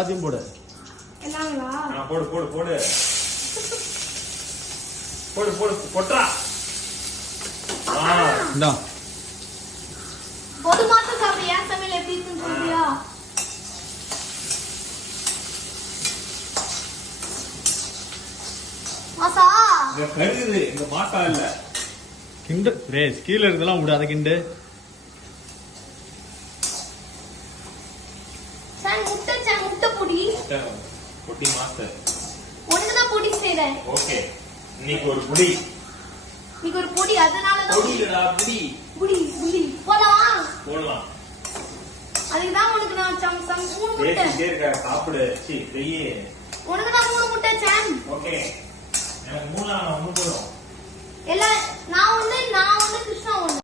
எல்லாத்தையும் போடு. எல்லாங்களா? போடு போடு போடு போடு போடு கொட்றா. இந்தா போடு மாத்த சாப்பிடு. ஏன் சமையல் எப்படி இருக்குன்னு சொல்றியா? மாசா இங்க கருகுது. இங்க மாட்டா இல்ல. கிண்டு ரேஸ் கீழ இருந்தெல்லாம் விடாத கிண்டு. முட்டை பொடி பொடி மாஸ்டர். ஒண்ணுதான் பொடி செய்றேன். ஓகே. இன்னைக்கு ஒரு பொடி. இன்னைக்கு ஒரு பொடி அதனால தான் பொடிடா பொடி. பொடி போலாம். போடலாம். அதுக்கு தான் உனக்கு நான் சம் 3 முட்டை. கேக்க சாப்பிடு. சீ வெயி. உனக்கு தான் 3 முட்டை சாம். ஓகே. எனக்கு 3 ஒண்ணு போதும். எல்லாம் நான் ஒண்ணு கிருஷ்ணா ஒண்ணு.